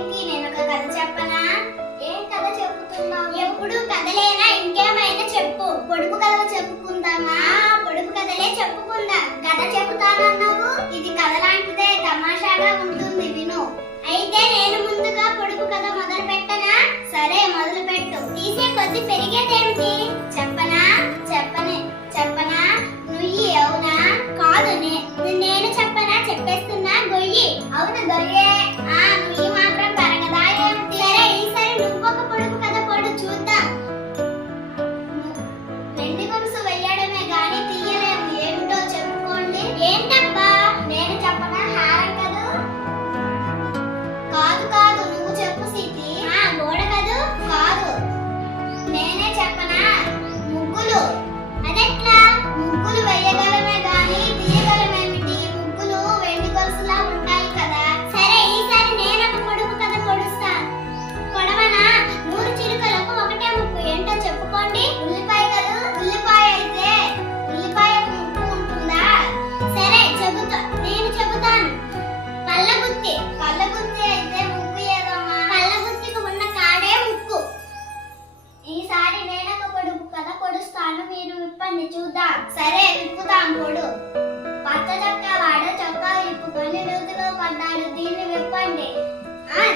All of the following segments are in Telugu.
వెంకీ, నేను ఒక కథ చెప్పనా? ఏం కథ చెప్పుతున్నావు? ఎప్పుడు కథలేనా, ఇంకేమైనా చెప్పు. పొడుపు కథలు చెప్పుకుందామా? పొడుపు కథలే చెప్పుకుందాం. కథ చెప్పుతానన్నావు, ఇది కథ లాంటిదే, తమాషాగా ఉంటుంది, విను. అయితే నేను ముందుగా పొడుపు కథ మొదలు పెట్టనా? సరే, మొదలు పెట్టు. తీసే కొద్ది పెరిగేదేమిటి? చెప్పనా? చెప్పనా? నుయ్యి అవునా? కాదు, నేను చెప్పనా? చెప్పేస్తున్నా, గొయ్యి. అవును, గొయ్యే. నుయ్యి మాత్రం పెరగదా ఏమిటి? సరే, ఈసారి నువ్వొక పొడుపు కథ పొడు చూద్దాం. వెండి గొలుసు వెయ్యడమే గాని తీయలేము, ఏమిటో చెప్పుకోండి. ఏంటబ్బా? నేను చెప్పనా? హారం కదూ? కాదు, నువ్వు చెప్పు సీతి. గోడ కదూ? కాదు. నేనే చెప్పనా? ముగ్గులు. అదెట్లా? ముగ్గులు వెయ్యగలమే గాని తీయగలమేమిటి? ముగ్గులు వెండి గొలుసులా ఉంటాయి కదా. సరే, ఈసారి నేనొక పొడుపు కథ పొడుస్తాను. పొడవనా? 100 చిలుకలకు ఒకటే ముక్కు, ఏంటో చెప్పుకోండి. ఉల్లిపాయ కదూ? ఉల్లిపాయ అయితే ఉల్లిపాయకు ముక్కు ఉంటుందా? సరే, నేను చెబుతాను. పల్లగుత్తి అయితే ముక్కు ఏదోమా? పల్లగుత్తికి ఉన్న కాడే ముక్కు. ఈసారి నేనొక పొడుపు కథ పొడుస్తాను, మీరు విప్పండి చూద్దాం. సరే, విప్పుదాం, పొడు. పచ్చ చొక్కా వాడు చొక్కా విప్పుకొని నూతిలో పడ్డాడు, దీన్ని విప్పండి.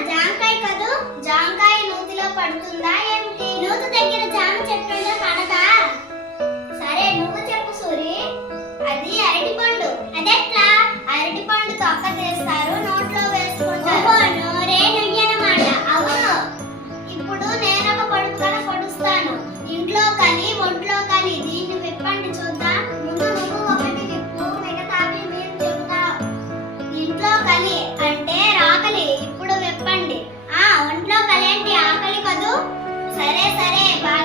జాంకాయ కదూ? జాంకాయ నూతిలో పడుతుందా ఏమిటి? నూతి దగ్గర జామ చెట్టు పడదా? సరే, నువ్వు చెప్పు సూరి. అది అరటిపండు. అదెట్లా? అరటిపండు తొక్క తీస్తారు, నోట్లో వేసుకుంటారు. నోరే నుయ్యనమాట. అవును. ఇప్పుడు నేనొక పొడుపు కథ పొడుస్తాను. ఇంట్లో కలి, ఒంట్లో కలి, దీన్ని విప్పండి చూద్దాం. ముందు నువ్వు ఒకటి విప్పు, మిగతావి మీరు చెబుతావు. ఇంట్లో కలి అంటే రాకలి, ఇప్పుడు విప్పండి. ఒంట్లో కలి అంటే ఆకలి కదూ? సరే, బాగా